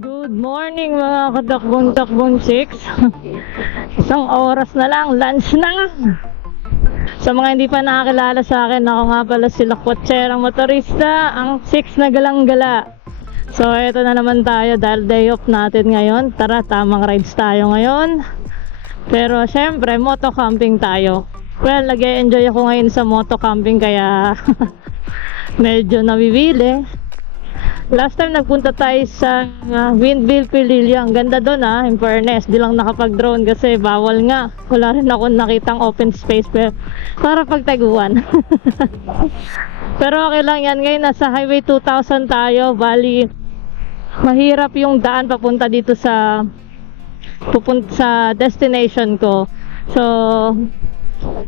Good morning mga katakbong-takbong chicks. Isang oras na lang, lunch na. Sa mga hindi pa nakakilala sa akin, ako nga pala sila Kwatserang Motorista, ang chicks na galang-gala. So eto na naman tayo dahil day off natin ngayon. Tara, tamang rides tayo ngayon. Pero syempre, moto camping tayo. Well, nag-enjoy ako ngayon sa moto camping kaya medyo nabibili. Last time nagpunta tayo sa Windmill Pavilion. Ang ganda doon in fairness. Di lang nakapag-drone kasi bawal nga. Wala rin ako nakitang open space para pagtaguan. Pero okay lang yan. Ngayon nasa Highway 2000 tayo. Bali, mahirap yung daan papunta dito sa destination ko. So,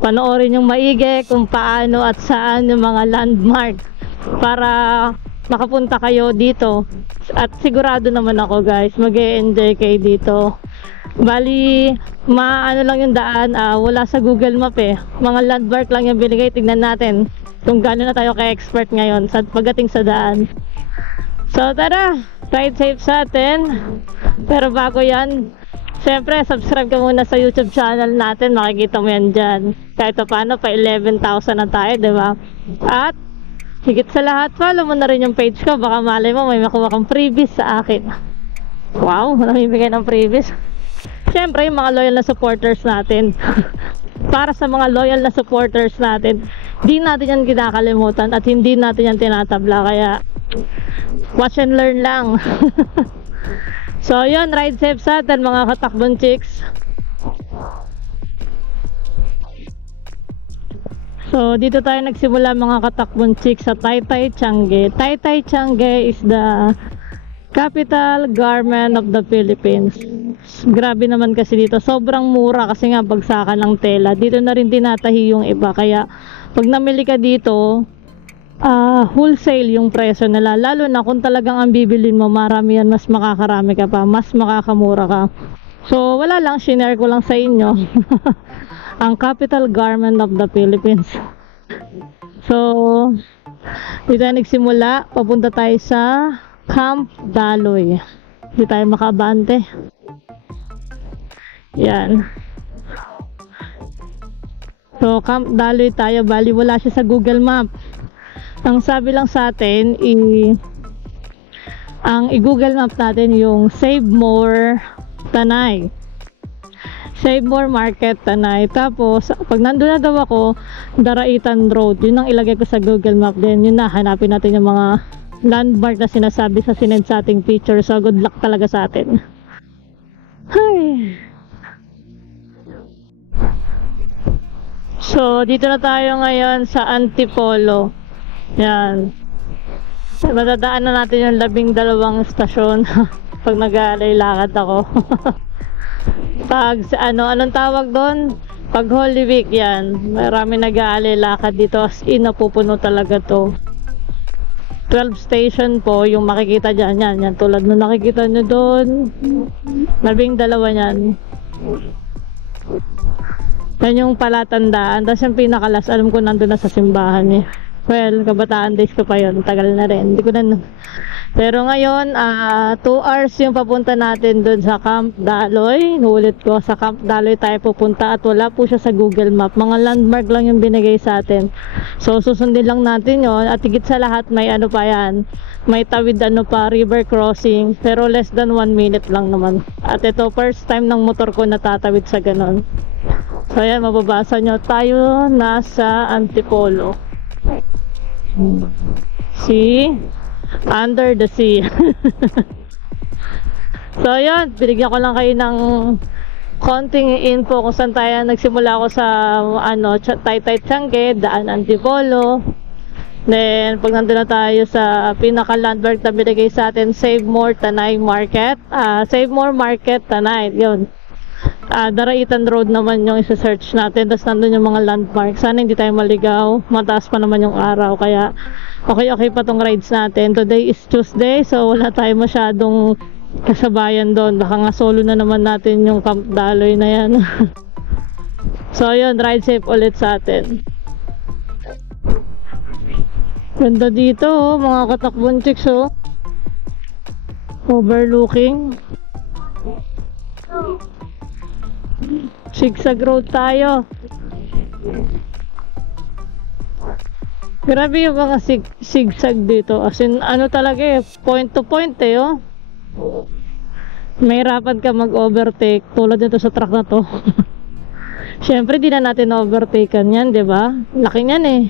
panoorin yung maigi kung paano at saan yung mga landmark para makapunta kayo dito. At sigurado naman ako guys, mag-e-enjoy kayo dito. Bali, maano lang yung daan, wala sa Google Map mga landmark lang yung binigay. Tignan natin kung gaano na tayo ka-expert ngayon sa pagdating sa daan. So tara, ride safe sa atin. Pero bago yan, siyempre subscribe ka muna sa YouTube channel natin. Makikita mo yan dyan. Kahit paano pa 11,000 na tayo, diba? At higit sa lahat, follow mo na rin yung page ko. Baka malay mo may makuha kang freebies sa akin. Wow, namimigay ng freebies. Siyempre, yung mga loyal na supporters natin. Para sa mga loyal na supporters natin, di natin yan kinakalimutan at hindi natin yan tinatabla. Kaya, watch and learn lang. So, yun, ride safe sa atin mga katakbong chicks. So, dito tayo nagsimula mga katakbong chicks sa Taytay Tiange. Taytay Tiange is the capital government of the Philippines. Grabe naman kasi dito. Sobrang mura kasi nga bagsakan ng tela. Dito na rin tinatahi yung iba. Kaya, pag namili ka dito, wholesale yung presyo nila. Lalo na kung talagang ang bibilin mo, marami yan, mas makakarami ka pa, mas makakamura ka. So, wala lang, shinare ko lang sa inyo. Ang capital government of the Philippines. So, dito tayo nagsimula. Papunta tayo sa Camp Daloy. Hindi tayo makabante. Yan. So, Camp Daloy tayo. Bali, wala siya sa Google Map. Ang sabi lang sa atin, ang i-Google Map natin yung Save More Tanay. Save More Market Tanay. Tapos, pag nandun na daw ako, Daraitan Road. Yun ang ilagay ko sa Google Map din. Yun na, hanapin natin yung mga landmark na sinasabi sa sinend sa ating picture. So, good luck talaga sa atin. Hi! So, dito na tayo ngayon sa Antipolo. Yan. Matadaan na natin yung 12 stasyon pag nag-aalay lakad ako. Pag anong tawag doon? Pag Holy Week yan. Marami nag-aalay lakad dito. As in, napupuno talaga to. 12 station po yung makikita dyan. Yan tulad nung nakikita nyo doon. 12 yan. Yan yung palatandaan. Tapos yung pinakalas, alam ko nandun na sa simbahan Well, kabataan days ko pa yun. Tagal na rin. Hindi ko na. Pero ngayon, 2 hours yung papunta natin doon sa Camp Daloy. Nuulit ko, sa Camp Daloy tayo pupunta at wala po siya sa Google Map. Mga landmark lang yung binigay sa atin. So, susundin lang natin yon. At higit sa lahat, may ano pa yan. May tawid river crossing. Pero less than 1 minute lang naman. At ito, first time ng motor ko natatawid sa ganon. So, ayan, mababasa nyo. Tayo nasa Antipolo. See? Under the sea. So yun, binigyan ko lang kayo ng konting info kung saan tayo nagsimula ako sa Taytay Tiange, daan Antipolo. Then pag nandun na tayo sa pinaka landmark na binigay sa atin, Save More Tanay Market. Save More Market Tanay, yun. Daraitan Road naman yung isa-search natin. Tapos nandun yung mga landmark. Sana hindi tayo maligaw. Mataas pa naman yung araw. Kaya okay pa tong rides natin. Today is Tuesday. So wala tayo masyadong kasabayan doon. Baka nga solo na naman natin yung Camp Daloy na yan. So yun, ride safe ulit sa atin. Ganda dito, oh, mga katakbon chicks, oh. Overlooking. Zigzag road tayo. Grabe yung mga zigzag dito. As in, ano talaga eh, point to point eh, oh. Mahirapan ka mag-overtake tulad nito sa truck na to. Siyempre, di na natin overtaken yan, di ba? Laki niyan eh.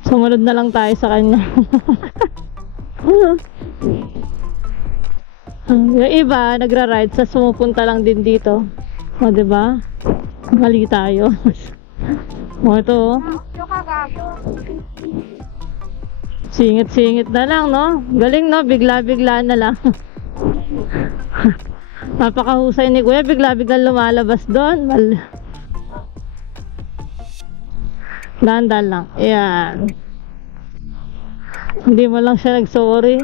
Sumunod na lang tayo sa kanya. Yung iba, nagra-ride sa sumupunta lang din dito. O, di ba? Mali tayo. O, ito oh. Singit-singit na lang, no? Galing, no? Bigla-bigla na lang. Napakahusay ni Kuya, bigla-bigla lumalabas doon. Dahan-dahan lang. Ayan. Hindi mo lang siya nag-sorry.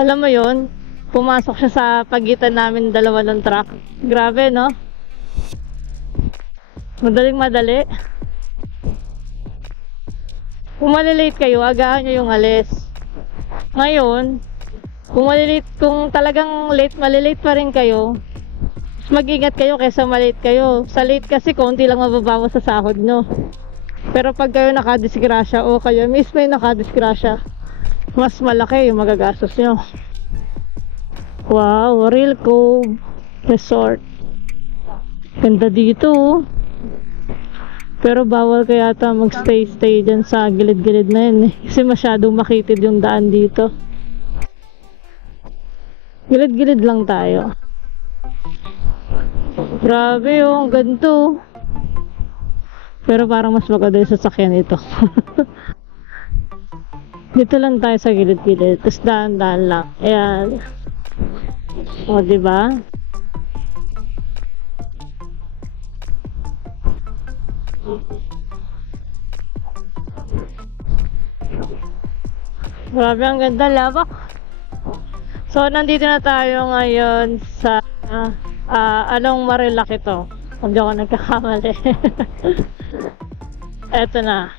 Alam mo yon, pumasok siya sa pagitan namin dalawa ng truck. Grabe, no? Madaling madali. Kung malilate kayo, agahan nyo yung alis. Ngayon, kung talagang malilate pa rin kayo, mas mag-ingat kayo kaysa malate kayo. Sa late kasi, konti lang mababawas sa sahod nyo. Pero pag kayo nakadisgrasya o kayo mismo yung nakadisgrasya, mas malaki yung magagastos nyo. Wow, Real Cove Resort. Ganda dito, oh. Pero bawal kaya ata magstay dyan sa gilid-gilid na yun eh. Kasi masyadong makitid yung daan dito. Gilid-gilid lang tayo. Grabe oh, ang ganito. Pero parang mas maganda yung sasakyan ito. Dito lang tayo sa gilid-gilid. Tapos daan-daan lang. Ayan. O, diba? Grabe, ang ganda, labak. So, nandito na tayo ngayon sa anong Marilaki to? Kung di ako nagkakamali. Eto na.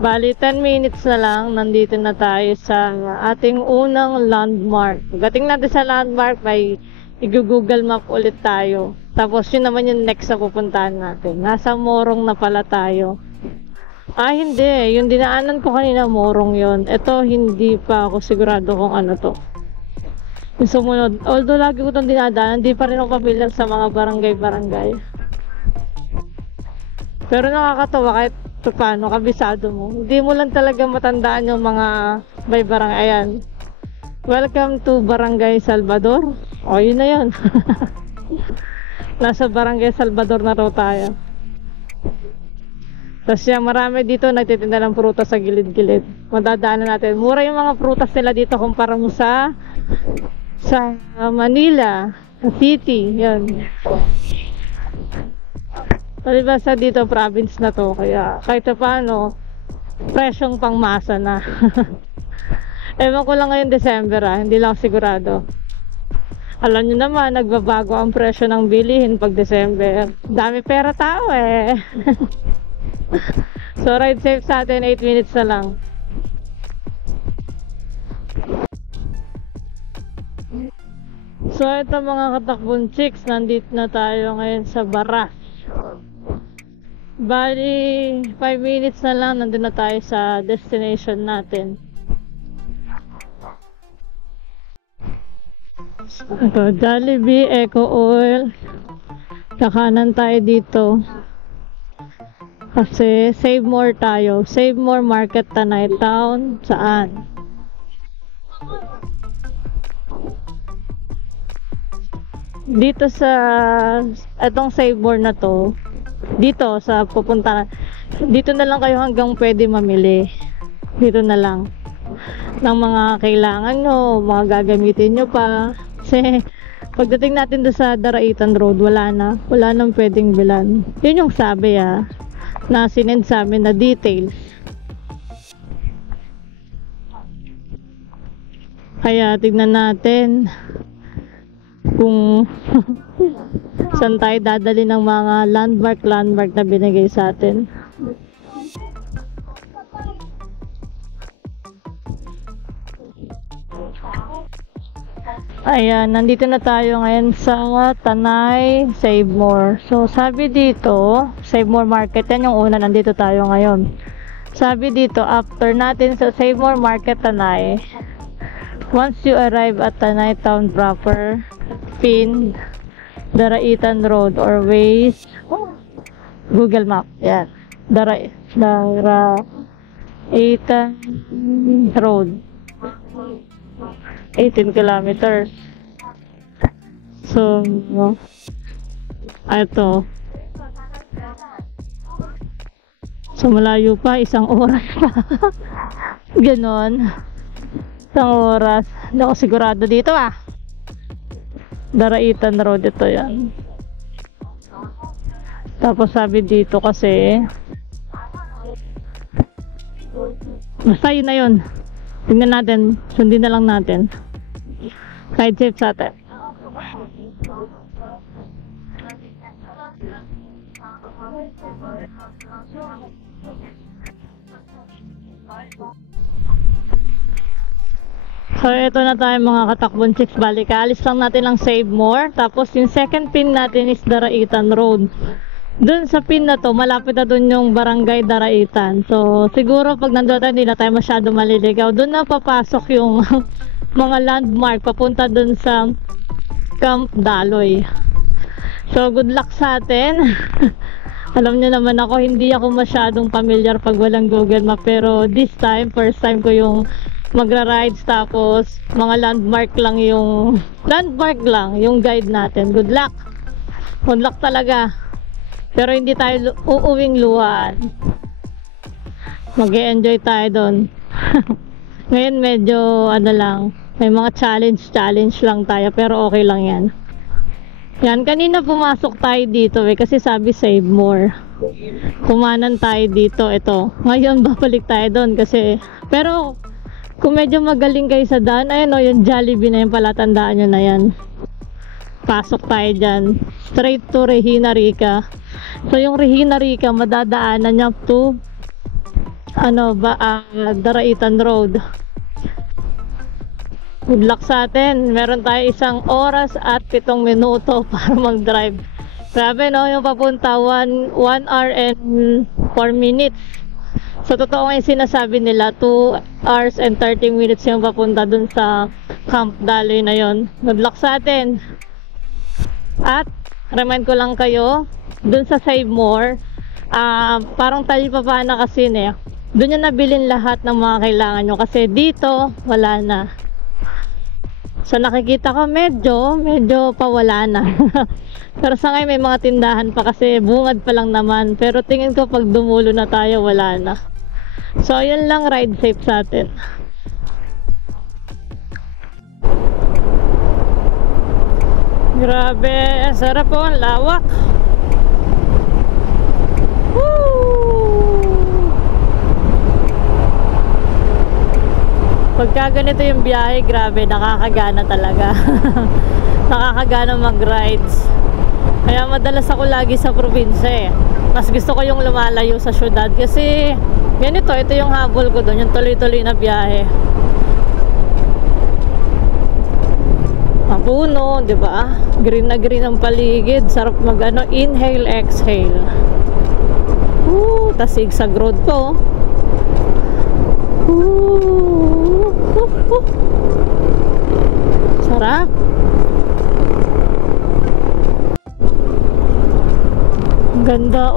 Bali, 10 minutes na lang, nandito na tayo sa ating unang landmark. Pagdating natin sa landmark, may i-google map ulit tayo. Tapos, yun naman yung next na pupuntahan natin. Nasa Morong na pala tayo. Ah, hindi. Yung dinaanan ko kanina, Morong yon. Ito, hindi pa ako sigurado kung ano to. Yung sumunod. Although, lagi ko itong dinadaanan, hindi pa rin ako familiar sa mga barangay-barangay. Pero nakakatawa kahit paano, kabisado mo. Hindi mo lang talaga matandaan yung mga may barangay. Ayan. Welcome to Barangay Salvador. O, yun na yun. Nasa Barangay Salvador na raw tayo. Tapos yan, marami dito nagtitinda ng prutas sa gilid-gilid. Madadaanan natin. Mura yung mga prutas nila dito kumpara mo sa Manila, city. Yan. Palibasa dito, province na to. Kaya kahit paano, presyong pangmasa na. Ewan ko lang ngayon December hindi lang sigurado. Alam nyo naman, nagbabago ang presyo ng bilihin pag December. Dami pera tao eh. So ride safe sa atin, 8 minutes na lang. So ito mga katakbon chicks, nandito na tayo ngayon sa Baras. Bali, 5 minutes na lang, nandun na tayo sa destination natin. Ito, Jollibee, Eco Oil. Kakanan tayo dito. Kasi save more tayo. Save more Market Tanay Town. Saan? Dito sa etong save more na to, dito sa pupunta, dito na lang kayo hanggang pwede mamili. Dito na lang ng mga kailangan nyo, mga gagamitin nyo pa. Kasi pagdating natin doon sa Daraitan Road, wala nang pwedeng bilan. Yun yung sabi na sinend sa amin na details. Kaya tignan natin kung saan tayo dadali ng mga landmark na binigay sa atin. Ayan, nandito na tayo ngayon sa Tanay Save More. So, sabi dito, Save More Market, yan yung una, nandito tayo ngayon. Sabi dito, after natin sa Save More Market Tanay, once you arrive at Tanay Town proper, pin Daraitan Road or Waze, Google Map, yan. Daraitan Road. 18 kilometers. So, ito. So, malayo pa, 1 oras pa. Ganon. 1 oras. Hindi ako sigurado dito Daraitan Road ito yan. Tapos sabi dito kasi, basta yun na yun. Tingnan natin, sundin na lang natin. Side safe sa atin. So, ito na tayo mga katakbon chicks. Balik, alis lang natin ang Save More. Tapos, yung second pin natin is Daraitan Road. Dun sa pin na to, malapit na dun yung barangay Daraitan. So, siguro pag nandun tayo, hindi na tayo masyado maliligaw. Dun na papasok yung mga landmark papunta dun sa Camp Daloy. So, good luck sa atin. Alam nyo naman ako, hindi ako masyadong familiar pag walang Google Map. Pero this time, first time ko yung magra-rides, tapos mga landmark lang yung guide natin. Good luck. Good luck talaga. Pero hindi tayo uuwing luhaan. Mag-e-enjoy tayo doon. Ngayon medyo lang, may mga challenge lang tayo, pero okay lang yan. Yan, kanina pumasok tayo dito kasi sabi Save More. Kumanan tayo dito, ito. Ngayon babalik tayo doon kasi, pero kung medyo magaling kayo sa daan, ayun yung Jollibee na yun pala, tandaan nyo na yan. Pasok tayo dyan. Straight to Regina Rica. So yung Regina Rica, madadaanan niya to Daraitan Road. Good luck sa atin. Meron tayo 1 oras at 7 minuto para mag-drive. Grabe no, yung papunta 1 hour and 4 minutes. So totoo nga yung sinasabi nila, 2 hours and 30 minutes yung papunta dun sa Camp Daloy na yon. Good luck sa atin. At remind ko lang kayo, dun sa Save More, parang Talipapa na kasi doon nyo nabilin lahat ng mga kailangan nyo kasi dito wala na. So nakikita ko medyo pa wala na. Pero sa ngayon may mga tindahan pa kasi bungad pa lang naman, pero tingin ko pag dumulo na tayo wala na. So yun lang, ride safe sa atin. Grabe, ang sarap po, ang lawak. Woo! Pagka ganito yung biyahe, grabe, nakakagana talaga. Nakakagana mag-rides. Kaya madalas ako lagi sa probinsya Mas gusto ko yung lumalayo sa syudad kasi ganito, ito yung habol ko doon, yung tuloy-tuloy na biyahe. Puno, 'di ba? Green na green ang paligid, sarap inhale, exhale. Tasig sa road ko. Sarap. Ang ganda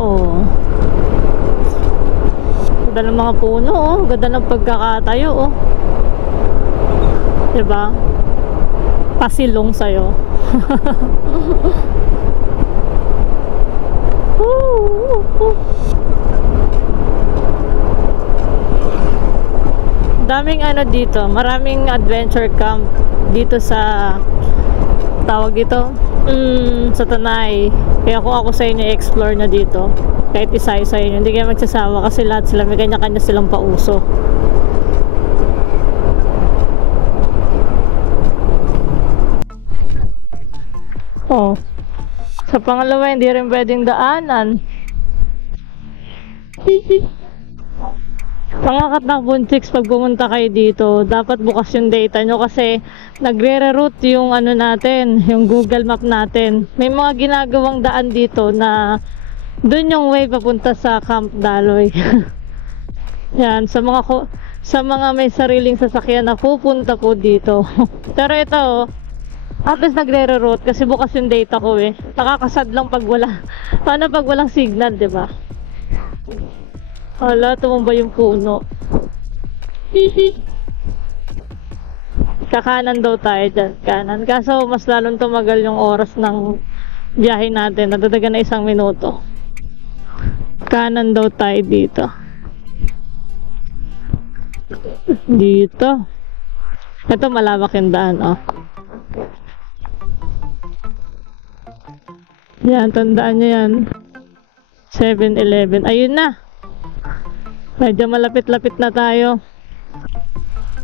Ganda ng mga puno ganda ng pagkakatayo 'Di ba? Pasilong sa'yo. Daming dito, maraming adventure camp dito sa tawag ito sa Tanay. Kaya kung ako sa inyo explore na dito, kahit isa-isa yun, hindi kayo magsasawa kasi lahat sila may kanya-kanya silang pauso. Sa pangalawa, hindi rin pwedeng daanan. Mga katakbon chicks, pag pumunta kayo dito, dapat bukas yung data nyo kasi nagre-reroute yung ano natin, yung Google Map natin. May mga ginagawang daan dito na dun yung way papunta sa Camp Daloy. Yan, sa mga may sariling sasakyan na pupunta po dito. Pero ito, at least nagre-reroute kasi bukas yung data ko eh. Nakakasad lang pag wala. Paano pag walang signal, 'di ba? Hala, tumumba yung puno. Kakanan daw tayo dyan, kanan. Kaso mas lalong tumagal yung oras ng biyahe natin. Nadadagan na 1 minuto. Kanan daw tayo dito. Dito. Ito malawak yung daan, oh. Yan, tandaan nyo yan. 7-Eleven. Ayun na. Medyo malapit-lapit na tayo.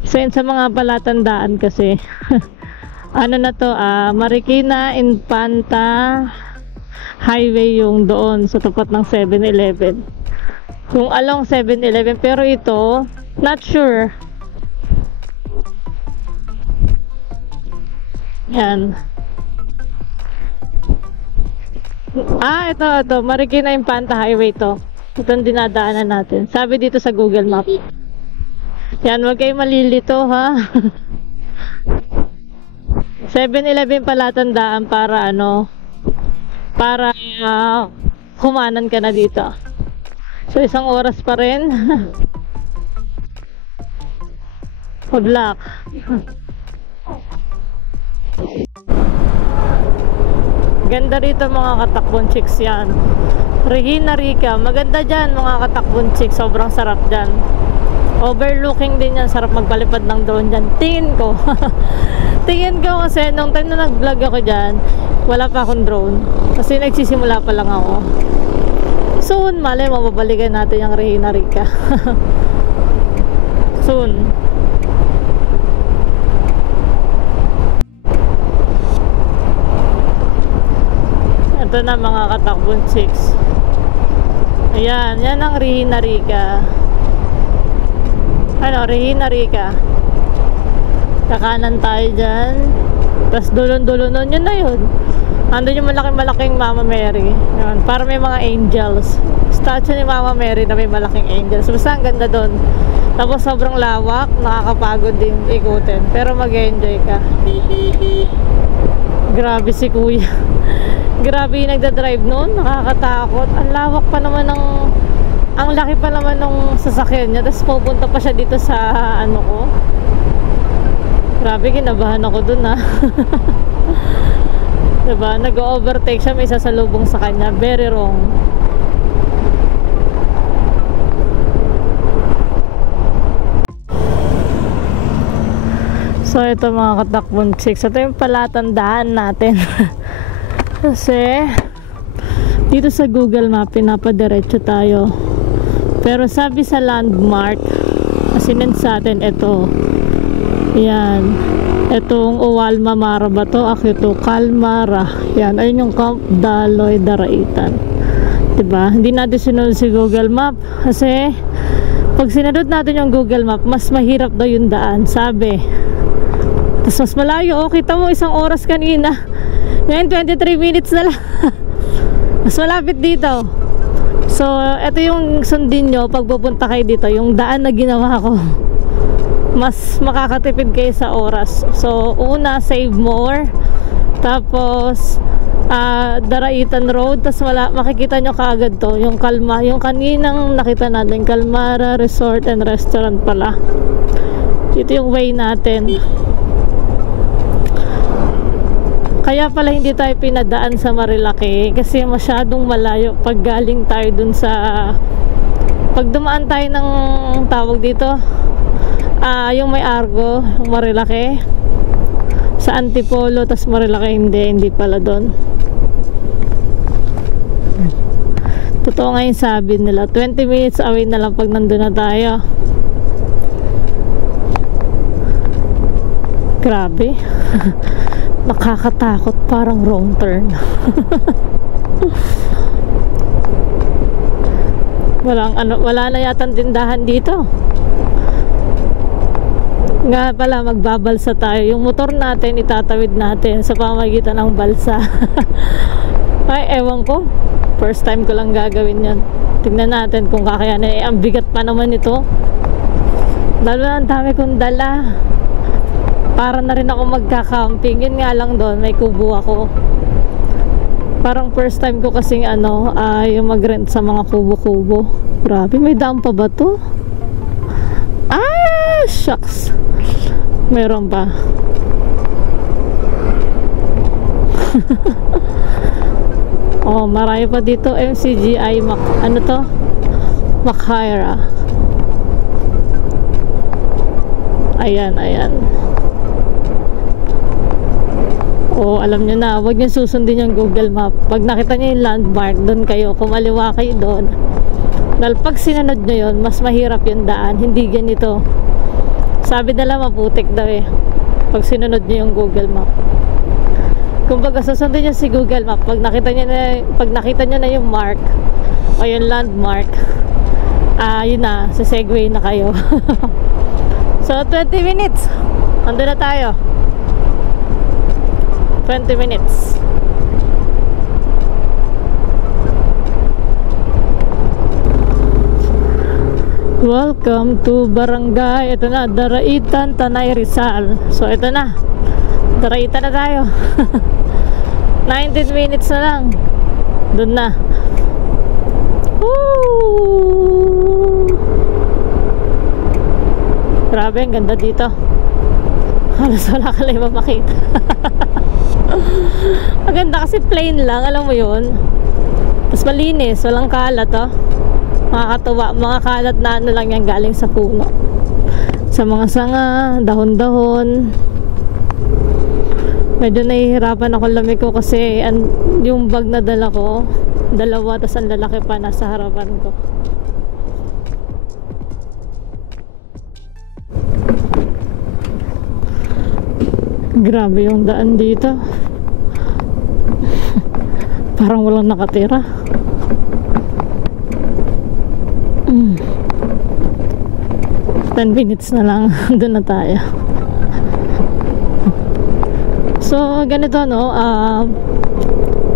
So yun sa mga palatandaan kasi. Ano na to, Marikina Infanta Highway yung doon sa tapat ng 7-Eleven. Kung along 7-Eleven, pero ito, not sure. Yan. Ito, Marikina Infanta Highway to. Itong dinadaanan natin. Sabi dito sa Google Map. Yan, huwag kayo malilito ha. 7-Eleven pala tandaan para para kumanan ka na dito. So 1 oras pa rin. Good luck. Ganda rito mga katakbon chicks yan. Regina Rica, maganda dyan mga katakbon chicks. Sobrang sarap dyan. Overlooking din yan. Sarap magpalipad ng drone dyan. Tingin ko. Tingin ko kasi nung time na nag-vlog ako dyan, wala pa akong drone. Kasi nagsisimula pa lang ako. Soon, malay mo, babalikan natin yung Regina Rica. Soon. Ito na mga katakbon chicks. Ayan, yan ang Regina Rica. Regina Rica. Kakanan tayo dyan. Tapos dulon-dulon nun, yun na yun. Andun yung malaking Mama Mary. Yun, para may mga angels. Statue ni Mama Mary na may malaking angels. Basta ang ganda dun. Tapos sobrang lawak, nakakapagod din ikutin. Pero mag-enjoy ka. Grabe si kuya. Grabe yung nagdadrive nun, nakakatakot. Ang lawak pa naman ang laki pa naman ng sasakyan niya. Tapos pupunta pa siya dito sa ko. Grabe, kinabahan ako dun ha. Diba, nag-overtake siya, may sasalubong sa kanya. Very wrong. So ito mga katakbon chicks, ito yung palatandaan natin. Kasi dito sa Google Map pinapadiretso tayo, pero sabi sa landmark sinend sa atin ito. Yan, itong Uwalma Mara ba to? Ito Kalmara. Yan, ayun yung Camp Daloy Daraitan. Diba? Hindi natin sinunod si Google Map kasi pag sinunod natin yung Google Map, mas mahirap daw yung daan, sabi. Tapos mas malayo. Kita mo 1 oras kanina. Ngayon 23 minutes na lang. Mas malapit dito. So ito yung sundin nyo pag pupunta kayo dito, yung daan na ginawa ko. Mas makakatipid kayo sa oras. So una, save more. Tapos Daraitan Road. Tapos makikita nyo kaagad to, yung Kalma, yung kaninang nakita natin, Kalmara Resort and Restaurant pala. Ito yung way natin. Kaya pala hindi tayo pinadaan sa Marilaki kasi masyadong malayo pag galing tayo dun sa pag dumaan tayo ng tawag dito yung may Argo, Marilaki sa Antipolo, tas Marilaki hindi pala doon. Totoo nga yung sabi nila, 20 minutes away na lang pag nandun na tayo. Grabe. Nakakatakot, parang wrong turn. Wala na yatang tindahan dito. Nga pala, magbabalsa tayo. Yung motor natin, itatawid natin sa pamamagitan ng balsa. Ay, ewan ko. First time ko lang gagawin yan. Tignan natin kung kakayanin. Ang bigat pa naman ito. Lalo na ang dami kong dala. Para na rin ako magka-camping. Yun nga lang doon, may kubo ako. Parang first time ko kasing yung mag-rent sa mga kubo-kubo. Grabe, may daan pa ba to? Ah, shucks. Meron pa. Oh, marami pa dito. MCGI ano to? Makhaira. Ayan, ayan. Oh, alam nyo na, huwag nyo susundin yung Google Map. Pag nakita nyo yung landmark, doon kayo, kumaliwa kayo doon. Dahil pag sinunod nyo yun, mas mahirap yung daan. Hindi ganito. Sabi nila maputik daw eh, pag sinunod nyo yung Google Map. Kung baga susundin nyo si Google Map, pag nakita nyo na yung mark o yung landmark, yun na, sa Segway na kayo. So 20 minutes, andun na tayo. 20 minutes. Welcome to Barangay. Ito na, Daraitan, Tanay, Rizal. So ito na, Daraitan na tayo. 19 minutes na lang, doon na. Woo! Grabe, ang ganda dito. Halos wala ka lang makita. Ang ganda kasi plain lang, alam mo yun. Tapos malinis, walang kalat Makakatuwa, mga kalat na lang yan galing sa puno. Sa mga sanga, dahon-dahon. Medyo nahihirapan ako lamig ko kasi yung bag na dala ko, dalawa, tas ang lalaki pa nasa harapan ko. Grabe yung daan dito. Parang walang nakatira. 10 minutes na lang. Doon na tayo. So ganito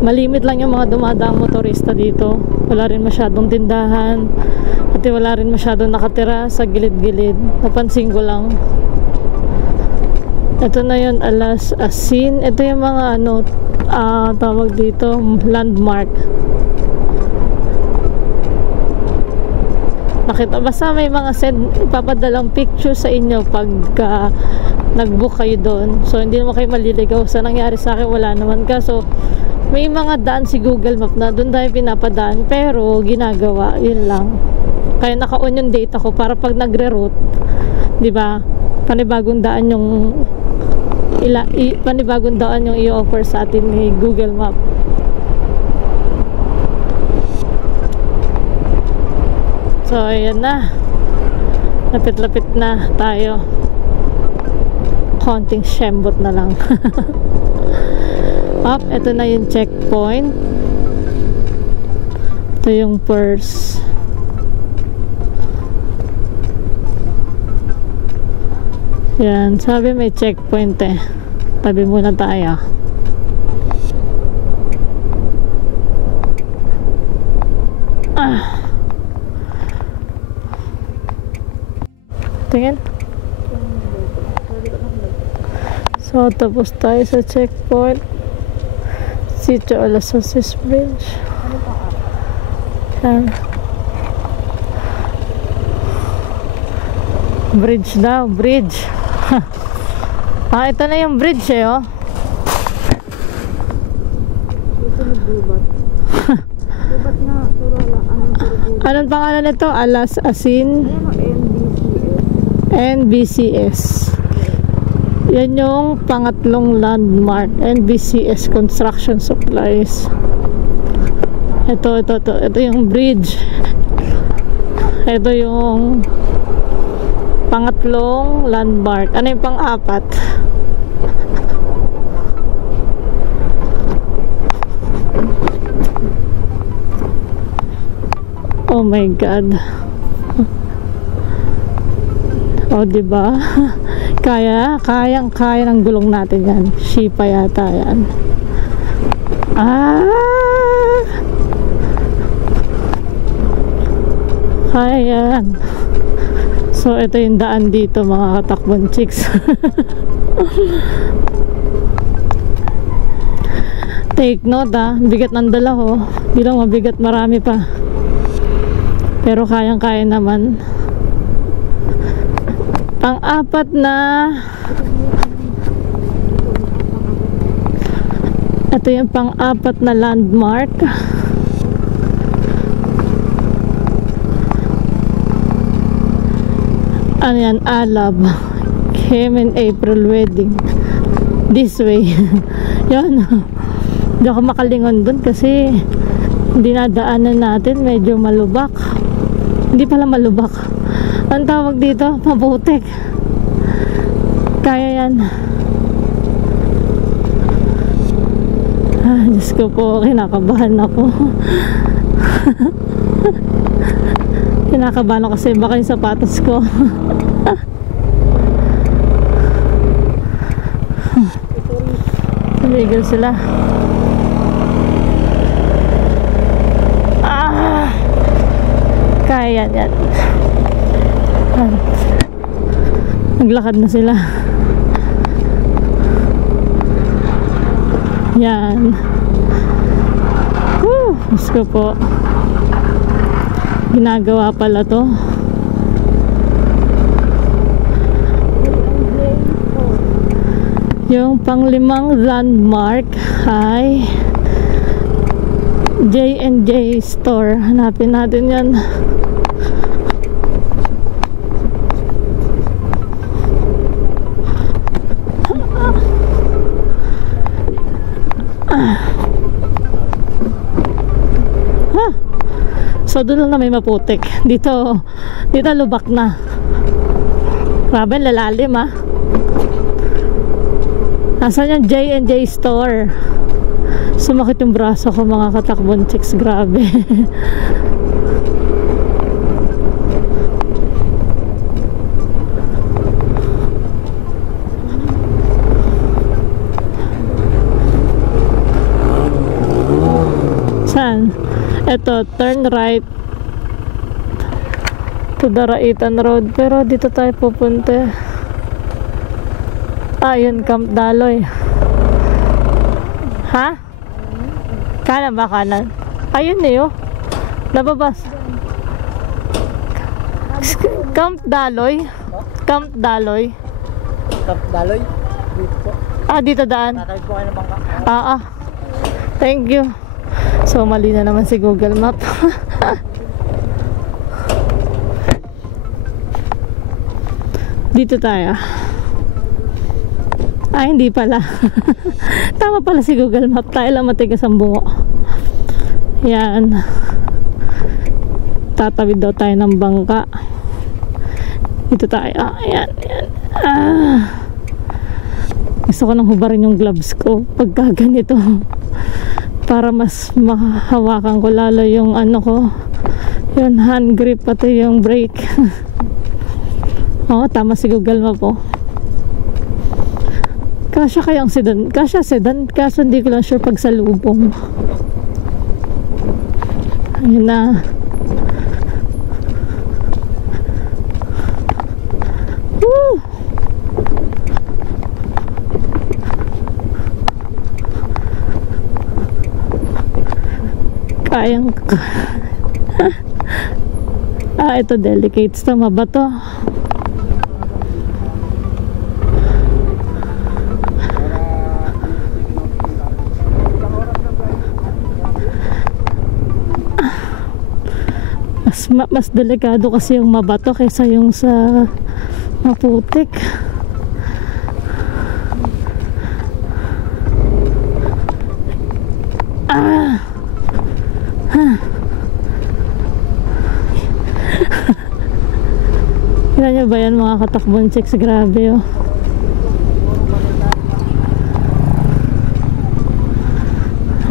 malimit lang yung mga dumadaang motorista dito. Wala rin masyadong tindahan at wala rin masyadong nakatira sa gilid-gilid. Napansin ko lang. Ito na yun, Alas Asin. Ito yung mga tawag dito, landmark. Nakita, basta may mga ipapadalang picture sa inyo pag nag-book kayo doon. So hindi naman kayo maliligaw. Sa nangyari sa akin, wala naman ka. So may mga daan si Google Map na doon tayo pinapadaan, pero ginagawa, yun lang. Kaya naka-on yung data ko para pag nagre-route, di ba, panibagong daan yung i-offer sa atin ni Google Map. So ayan na, lapit-lapit na tayo. Konting shembot na lang. Ito na yung checkpoint. Ito yung purse. Yan, sabi may checkpoint eh. Tabi muna tayo. Tingin. So tapos tayo sa checkpoint. Sitio Alasosis Bridge. Yan. Bridge daw, bridge. Ito na yung bridge eh, oh. Anong pangalan nito? Alas Asin? NBCS. Yan yung pangatlong landmark. NBCS Construction Supplies. Ito yung bridge. Ito yung pangatlong landmark. Ano yung pang-apat? Oh my God. O, diba? Kayang-kaya ng gulong natin yan. Shipa yata yan. Kaya yan. So, ito yung daan dito, mga katakbon chicks. Take note bigat ng dala ko. Hindi lang mabigat, marami pa. Pero kayang-kaya naman. Pang-apat na, ito yung pang-apat na landmark. Ano yan? Alab. Kim and April wedding. This way. Yan. Hindi ako makalingon dun kasi dinadaanan natin medyo malubak. Hindi pala malubak. Ang tawag dito, mabutik. Kaya yan. Diyos ko po, kinakabahan ako. Kinakabahan ako kasi baka yung sapatos ko. Tumigil sila. Kaya yan. Naglakad na sila. Yan. Diyos ko po. Ginagawa pala to. Yung panglimang landmark ay J&J store. Hanapin natin yan. So doon lang na may maputik. Dito lubak na. Grabe, lalalim Nasaan yung J&J store? Sumakit yung braso ko, mga katakbon chicks. Grabe. Saan? Ito, turn right to Daraitan Road. Pero dito tayo pupunta. Yun, Camp Daloy. Ha? Kanan ba? Kanan? Ayun nababas. Camp Daloy. Camp Daloy. Camp Daloy? Dito. Dito daan. Tatawid po kayo ng bangka. Thank you. So, mali na naman si Google Map. Dito tayo. Hindi pala. Tama pala si Google Map. Tayo lang matigas ang bungo. Yan. Tatawid daw tayo ng bangka. Dito tayo. Ayan. Gusto ko nang hubarin yung gloves ko pagka ganito. Para mas mahawakan ko lalo yung ko. Yung hand grip pati yung brake. Tama si Google Map Kasya kayang sedan. Kasya sedan. Kaso hindi ko lang sure pag sa lubong. Ayun na. Woo! Kayang ito delicates. Tama ba to? Mas delikado kasi yung mabato kaysa yung sa maputik. Kaya nyo ba yan, mga katakbon chicks? Grabe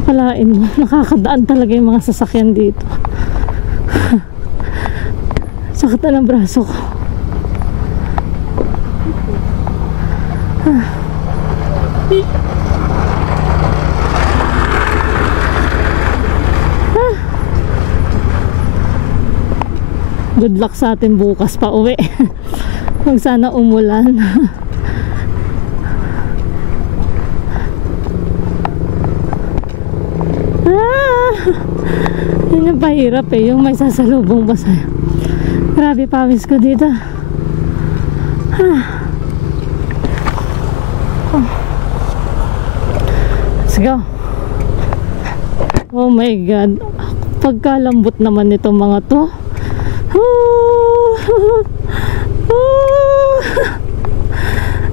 Akalain mo, nakakadaan talaga yung mga sasakyan dito. Sakit na ng braso ko. Good luck sa atin bukas pa uwi. Huwag sana umulan. Yun yung pahirap eh, yung may sasalubong ba sa'yo. Grabe pawis ko dito. Let's go. Oh my God, pagkalambot naman itong mga to.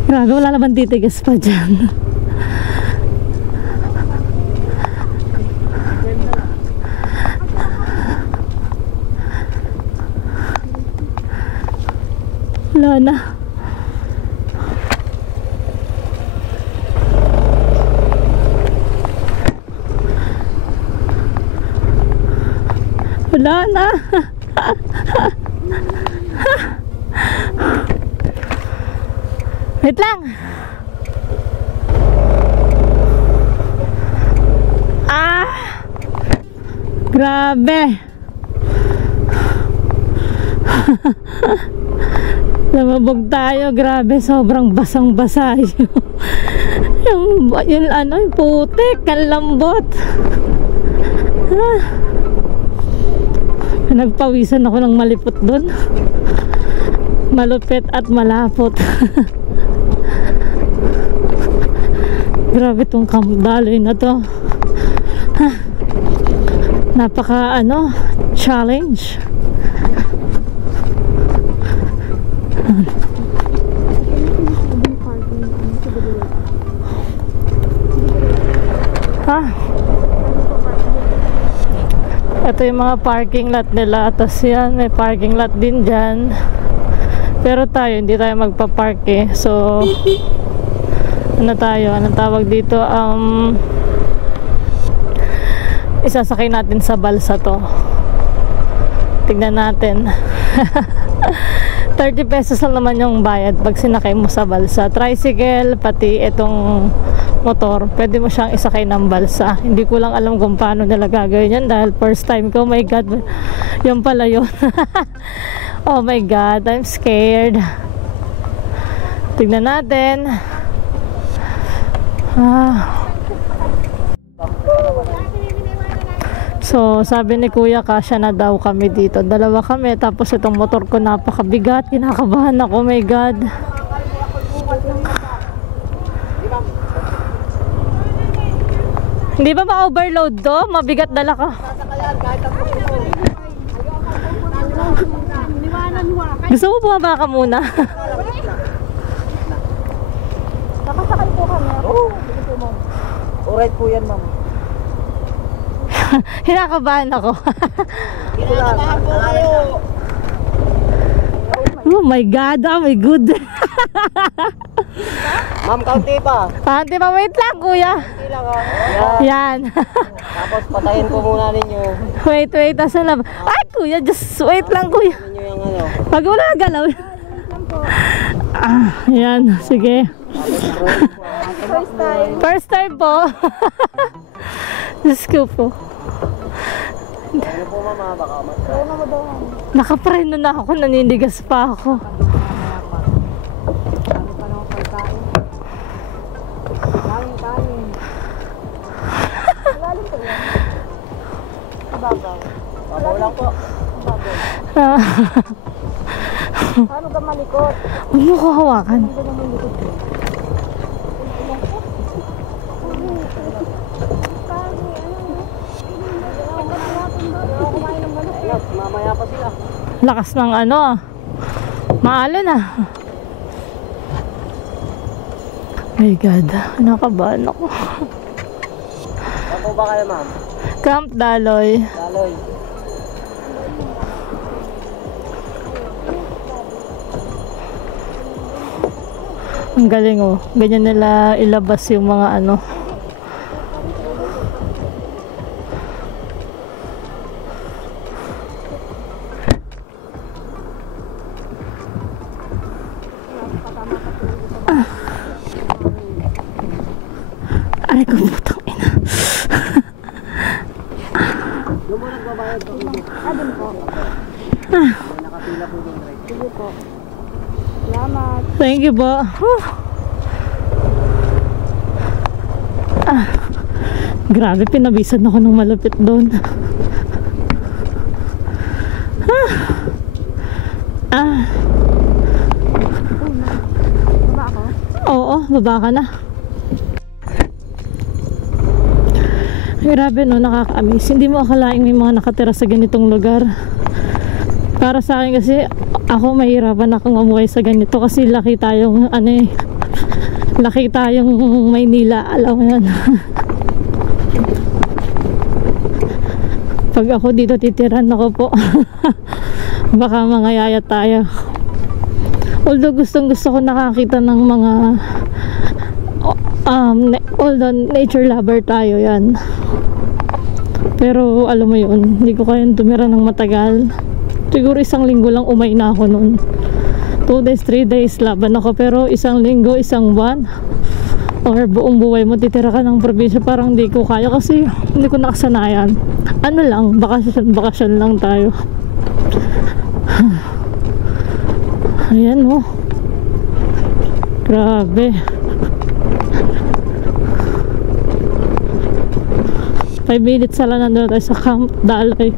Grabe, wala naman titigas pa dyan. Wala na. Wala na. Wait lang. Grabe. Lumabog tayo, grabe, sobrang basang-basa yung ano, yung putik, ang lambot. Nagpawisan ako ng malipot dun. Malupit at malapot. Grabe tong Camp Daloy na to. Napaka ano, challenge. Ito yung mga parking lot nila. Tapos yan, may parking lot din dyan. Pero tayo, hindi tayo magpa-park eh. So, ano tayo? Anong tawag dito? Isasakay natin sa balsa to. Tignan natin. 30 pesos lang naman yung bayad pag sinakay mo sa balsa. Tricycle, pati itong motor, pwede mo siyang isakay ng balsa. Hindi ko lang alam kung paano nila gagawin yan dahil first time ko. Oh my God, yun pala yun. Oh my God, I'm scared. Tignan natin. So, sabi ni Kuya, kasya na daw kami dito. Dalawa kami, tapos itong motor ko napakabigat. Kinakabahan ako, oh my God. Hindi ba ma-overload to? Mabigat dala ka. Gusto mo bumaba ka muna? Nakasakay po kami. Alright po yan, ma'am. Hinakabahan ako. Kinakabahan po kayo. Oh my God, oh my good. Ma'am, kaunti pa. Kaunti pa, wait lang Kuya. Kaunti lang ha. Yan. Tapos patayin ko muna ninyo. Wait, asan na ba? Ay Kuya, just wait lang Kuya. Ninyo yung ano. Pag wala galaw. Yan, sige. First time po. Diyos ko po. Ano po mama, baka matry. Nakapreno na ako, naninigas pa ako. Babaw lang po. Paano ka malikot? Huwag mo ko hawakan. Mamaya pa sila. Lakas ng ano, maalan ah. My God, nakabahan ako. Saan po ba kayo, ma'am? Camp Daloy. Daloy. Ang galing oh. Ganyan nila ilabas yung mga ano. Aray ko, putang ina. Doon mo nagbabayad po. Doon po. Nakapila po doon. Sige po. Salamat. Thank you po. Grabe, pinabisan ako ng malapit doon. Baba ako? Oo, baba ka na. Grabe no, nakaka-amaze. Hindi mo akalaing may mga nakatira sa ganitong lugar. Para sa akin kasi, ako mahirapan akong umuwi sa ganito kasi laki tayong laki tayong Maynila, alam mo yan. Pag ako dito titiran ako po. Baka mangayaya tayo. Although gustong gusto ko nakakita ng mga although nature lover tayo yan. Pero alam mo yun, hindi ko kayang tumira ng matagal. Siguro 1 linggo lang umay na ako noon. 2 days, 3 days laban ako. Pero 1 linggo, 1 buwan or buong buhay mo titira ka ng probinsya, parang hindi ko kaya kasi hindi ko nakasanayan. Ano lang, bakasyon lang tayo. Ayan oh, grabe. 5 minutes lang nandun tayo sa Camp Daloy.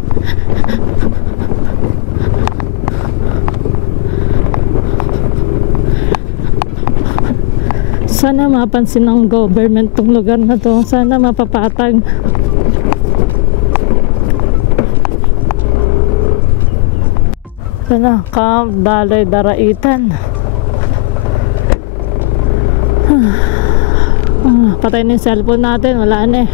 Sana mapansin ng government tong lugar na to. Sana mapapatag. Sana Camp Daloy Daraitan. Patay na yung cellphone natin. Wala na eh.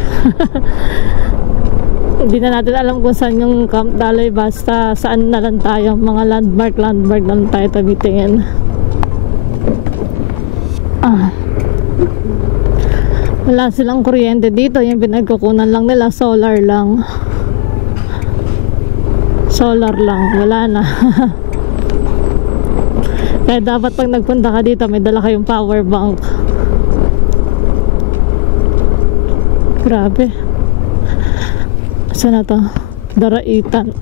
Hindi na natin alam kung saan yung Camp Daloy. Basta saan na lang tayo. Mga landmark lang tayo tumitingin. Wala silang kuryente dito. Yung pinagkukunan lang nila, solar lang. Solar lang. Wala na. Kaya dapat pag nagpunta ka dito, may dala kayong power bank. Grabe. Saan na to? Daraitan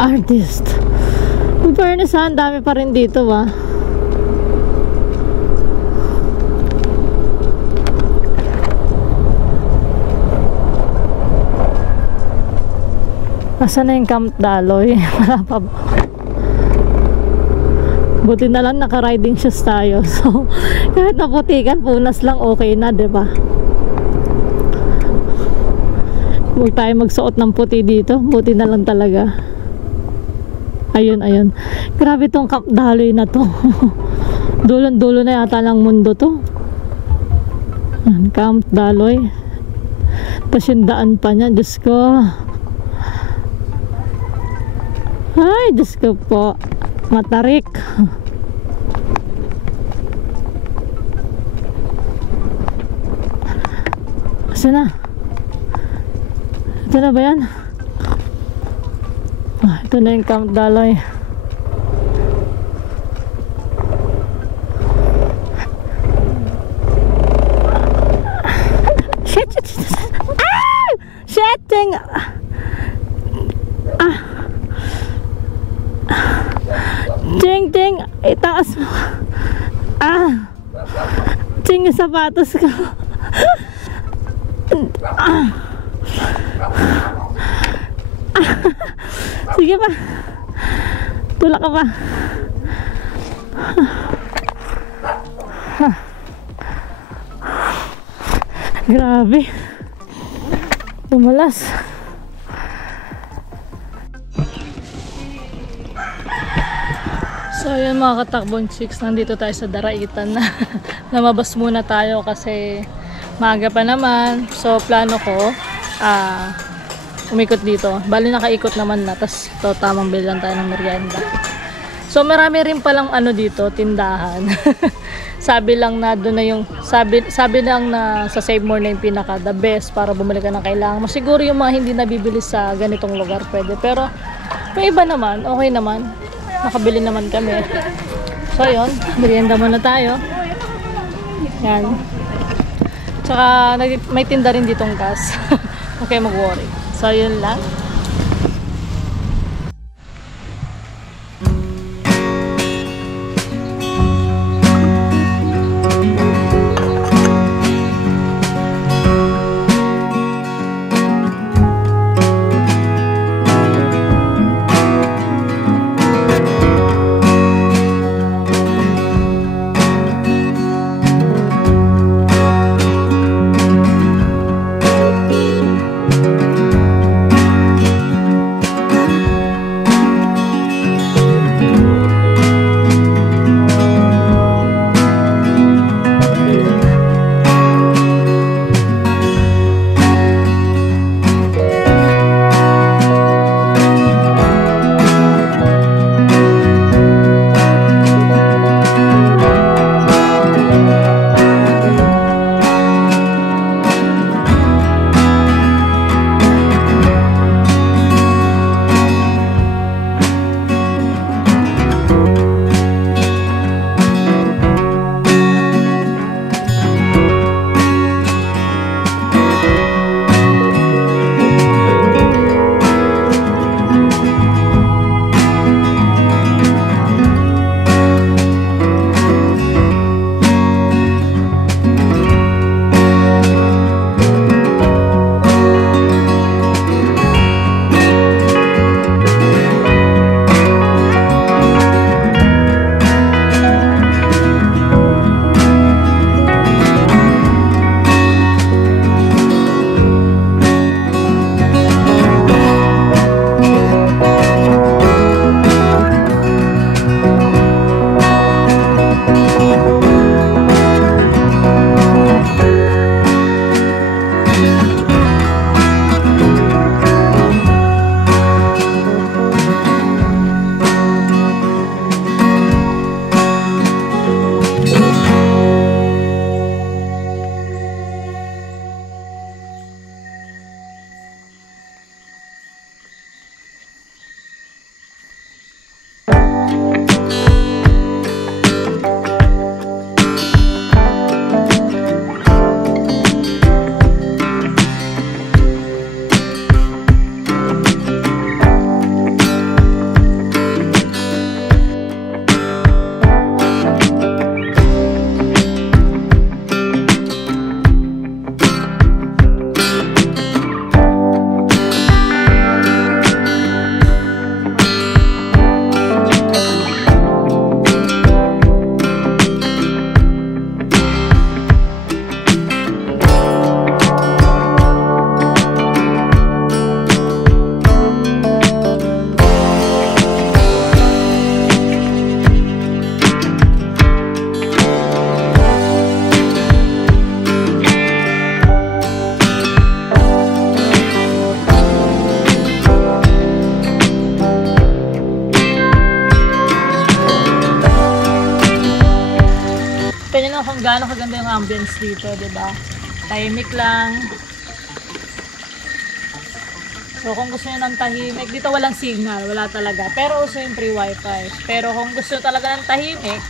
Artist. In fairness, ang dami pa rin dito ba? Nasaan na yung Camp Daloy? Wala pa ba? Buti na lang naka-riding shoes tayo. So, kahit naputikan, punas lang okay na, diba? Huwag tayo magsuot ng puti dito. Buti na lang talaga. Ayun, ayun. Grabe tong Camp Daloy na to. Dulon-dulo na yata ng mundo to. Camp Daloy. Tapos yung daan pa niya. Diyos ko. Ay, Diyos ko po. Matarik. Asa na? Ito na ba yan? Ito na yung Camp Daloy. Shit! Ah! Shit! Ting! Itaas mo. Ting, yung sapatos ko. Sige pa. Tulak ka pa. Grabe. Tumulas. So yun mga katakbong chicks, nandito tayo sa Daraitan na. Namabas muna tayo kasi maaga pa naman. So plano ko umikot dito. Bali nakaikot naman na. Tapos tamang bilan tayo ng merienda. So marami rin palang dito, tindahan. Sabi lang na doon na yung sabi lang na sa Save More na yung pinaka the best para bumili ka ng kailangan mo. Siguro yung mga hindi nabibili sa ganitong lugar pwede. Pero may iba naman, okay naman. Nakabili naman kami. So yun, merienda muna tayo. Yan. Tsaka may tinda rin ditong gas. Okay, mag-worry. So, yun lang. Kung gaano kaganda yung ambience dito, diba? Tahimik lang. So, kung gusto nyo ng tahimik, dito walang signal, wala talaga. Pero uso yung free wifi. Pero kung gusto nyo talaga ng tahimik,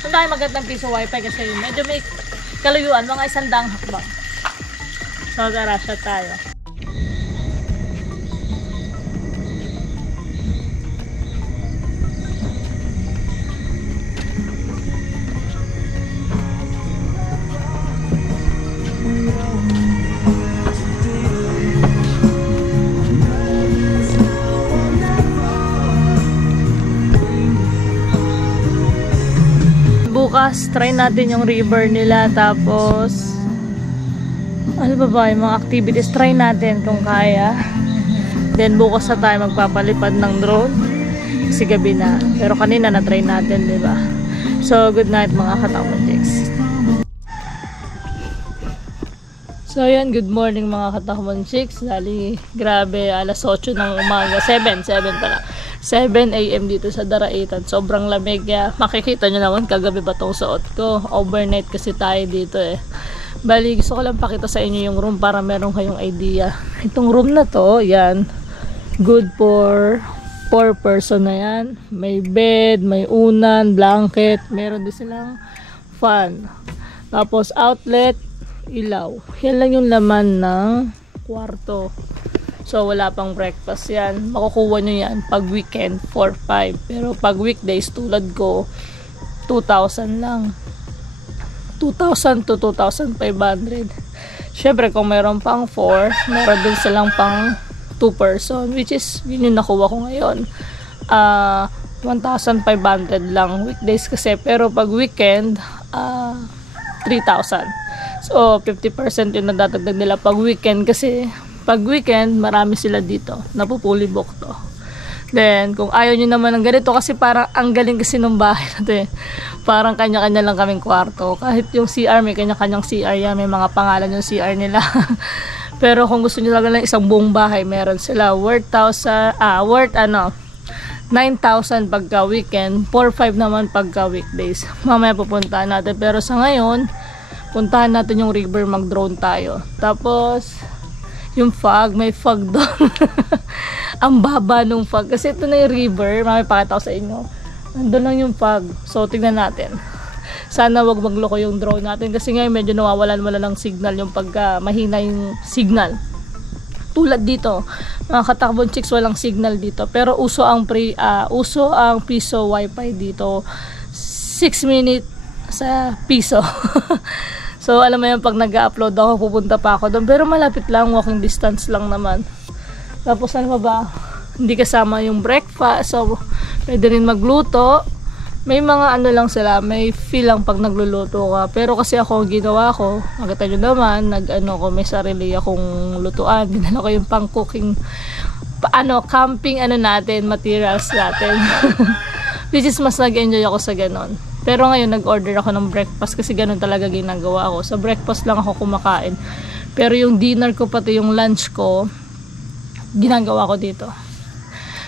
kung dahil magandang piso wifi kasi medyo may kaluyuan, mga 100 hakbang. So, tara, shot tayo. Bukas, try natin yung river nila. Tapos, ano ba yung mga activities? Try natin kung kaya. Then, bukas na tayo magpapalipad ng drone. Kasi gabi na. Pero kanina na-try natin, diba? So, good night mga Katakman Chicks. So, ayan. Good morning mga Katakman Chicks. Dali, grabe. Alas 8 ng umaga. 7 pala. 7 AM dito sa Daraitan. Sobrang lamig. Kaya makikita nyo naman kagabi ba itong suot ko. Overnight kasi tayo dito eh. Bali, gusto ko lang pakita sa inyo yung room para meron kayong idea. Itong room na to, yan. Good for 4 person na yan. May bed, may unan, blanket. Meron din silang fan. Tapos outlet. ilaw. Yan lang yung laman ng kwarto. So, wala pang breakfast yan. Makukuha nyo yan pag weekend, 4-5. Pero pag weekdays, tulad ko, 2,000 lang. 2,000 to 2,500. Syempre, kung mayroon pang 4, meron din silang pang 2 person. Which is, yun yung nakuha ko ngayon. 1,500 lang weekdays kasi. Pero pag weekend, 3,000. So, 50% yung nadadagdag nila pag weekend kasi pag weekend, marami sila dito. Napupuli book to. Then, kung ayaw nyo naman ng ganito, kasi parang ang galing kasi ng bahay natin. Parang kanya-kanya lang kaming kwarto. Kahit yung CR, may kanya-kanyang CR yan. May mga pangalan yung CR nila. Pero kung gusto nyo talaga ng isang buong bahay, meron sila. Worth 9,000 pagka weekend. 4,500 naman pagka weekdays. Mamaya pupuntahan natin. Pero sa ngayon, puntahan natin yung river, mag-drone tayo. Tapos, yung fog, may fog doon. Ang baba nung fog. Kasi ito na yung river. Mamaya pakita ko sa inyo. Nandun lang yung fog. So, tignan natin. Sana wag magloko yung drone natin. Kasi ngayon medyo nawawalan-wala ng signal yung pagka mahina yung signal. Tulad dito. Mga katakbon chicks, walang signal dito. Pero uso ang piso wifi dito. 6 minutes sa piso. So, alam mo yan, pag nag-upload ako, pupunta pa ako doon. Pero malapit lang, walking distance lang naman. Tapos, ano pa ba? Hindi kasama yung breakfast. So, pwede rin magluto. May mga ano lang sila, may feel lang pag nagluluto ka. Pero kasi ako, ginawa ko, nakita nyo naman, may sarili akong lutuan. Dinala ko yung pang-cooking, camping materials natin. Which is, mas nag-enjoy ako sa ganon. Pero ngayon, nag-order ako ng breakfast kasi ganun talaga ginagawa ko. Sa breakfast lang ako kumakain. Pero yung dinner ko, pati yung lunch ko, ginagawa ko dito.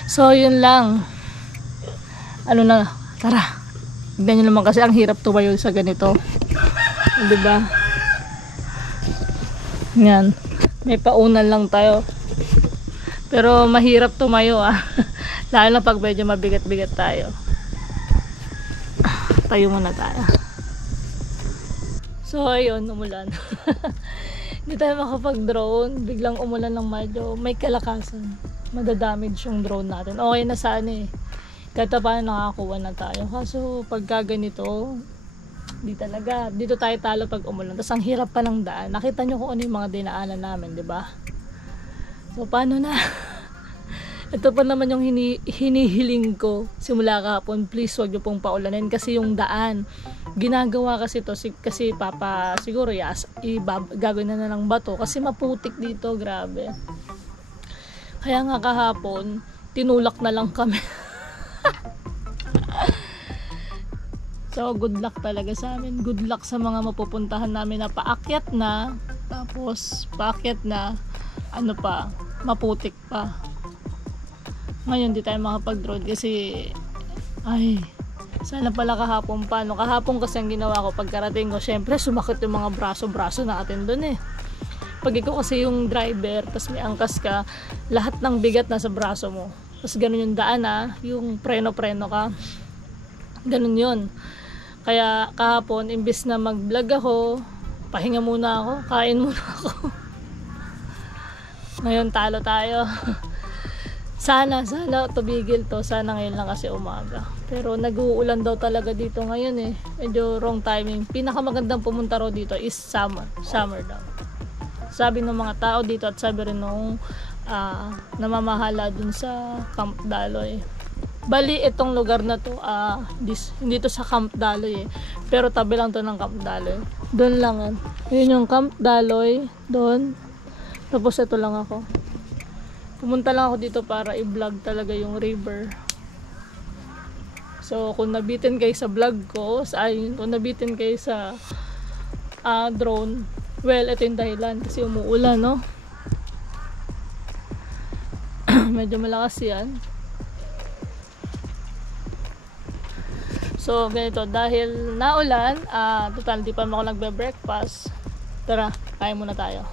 So, yun lang. Tara. Tignan nyo naman kasi ang hirap tumayo sa ganito. Diba? Yan. May paunan lang tayo. Pero mahirap tumayo Lalo na pag medyo mabigat-bigat tayo. Tayo muna tayo. So, ayun, umulan. Hindi tayo makapag-drone. Biglang umulan ng medyo may kalakasan. Madadamage yung drone natin. Okay na sana kahit paano nakakuha na tayo. Kaso, pagka ganito, di talaga. Dito tayo talo pag umulan. Tapos, ang hirap pa ng daan. Nakita nyo kung ano yung mga dinaanan namin, di ba? So, paano na? Ito pa naman yung hinihiling ko simula kahapon. Please, wag nyo pong paulanin kasi yung daan. Ginagawa kasi to kasi Papa siguro gagawin na ng bato kasi maputik dito, grabe. Kaya nga kahapon, tinulak na lang kami. So, good luck talaga sa amin. Good luck sa mga mapupuntahan namin na paakyat na. Tapos, paakyat na, maputik pa. Ngayon, di tayo makapag-drone kasi, sana pala kahapon pa. Kahapon kasi ang ginawa ko, pagkarating ko, syempre, sumakit yung mga braso natin dun Pag ikaw kasi yung driver, tas may angkas ka, lahat ng bigat nasa braso mo. Tas ganun yung daan yung preno-preno ka. Ganun yun. Kaya kahapon, imbis na mag-vlog ako, pahinga muna ako, kain muna ako. Ngayon, talo tayo. Sana tumigil to. Sana ngayon lang kasi umaga. Pero nag-uulan daw talaga dito ngayon Medyo wrong timing. Pinakamagandang pumunta raw dito is summer daw. Sabi ng mga tao dito at sabi rin nung namamahala dun sa Camp Daloy. Bali, itong lugar na to, hindi to sa Camp Daloy pero tabi lang to ng Camp Daloy. Doon lang yun yung Camp Daloy, doon. Tapos ito lang ako. Pumunta lang ako dito para i-vlog talaga yung river. So, kung nabitin kayo sa vlog ko, kung nabitin kayo sa drone, well, ito yung dahilan kasi umuulan, no? Medyo malakas yan. So, ganito, dahil naulan, total, di pa ako nagbe-breakfast. Tara, kain muna tayo.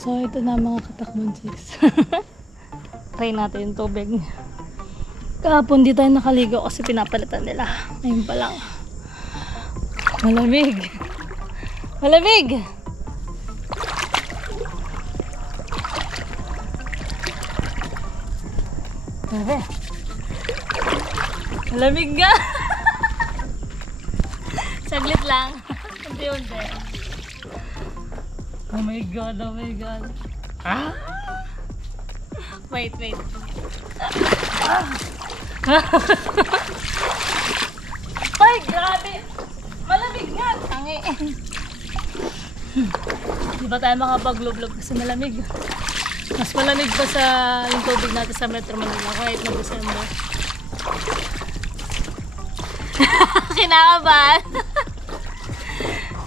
So, ito na mga katakbon chicks. Try natin yung tubig. Kahapon di tayo nakaligo kasi pinapalitan nila. Ngayon pa lang. Malamig. Malamig! Grabe. Malamig nga! Saglit lang. Unti-unti. Oh my god, oh my god. Ah! Wait. Ah! Ay, grabe! Malamig nga! Tangi! Di ba tayo makapag-lublob kasi malamig? Mas malamig pa sa yung tubig natin sa Metro Manila kahit na December. Kinakabahan!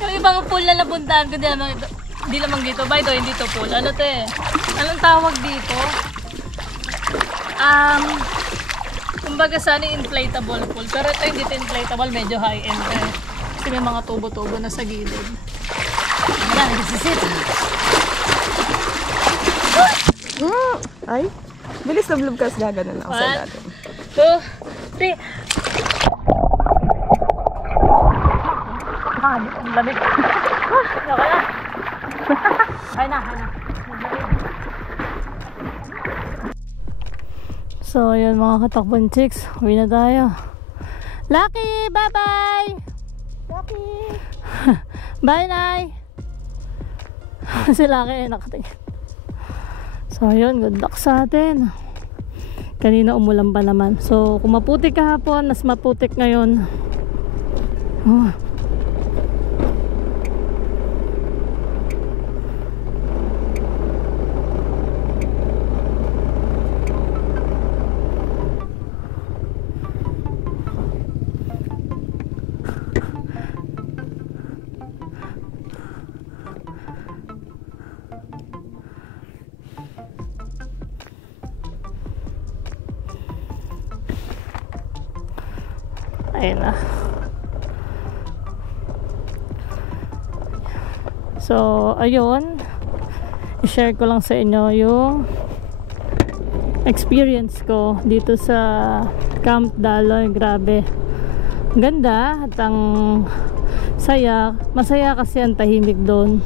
Yung ibang pool na napuntahan ko, di lamang dito. By the way, hindi to pool. Ano to eh? Anong tawag dito? Kumbaga sana inflatable pool. Pero ito hindi ito inflatable, medyo high-end eh. Kasi may mga tubo-tubo na sa gilid. Wala, nagsisit. Ay, bilis na vlog kasi gaganon lang sa natin. 1, 2, 3. Lamig. Loko na. Hay na. So, ayan mga katakbon chicks. Uwi na tayo. Lucky! Bye-bye! Lucky! Bye, Nay! Si Lucky nakatingin. So, ayun. Good luck sa atin. Kanina umulan pa naman. So, kung maputik kahapon, mas maputik ngayon. Oh. Ayun na. So, ayun. I-share ko lang sa inyo yung experience ko dito sa Camp Daloy. Grabe. Ganda at ang saya. Masaya kasi ang tahimik doon.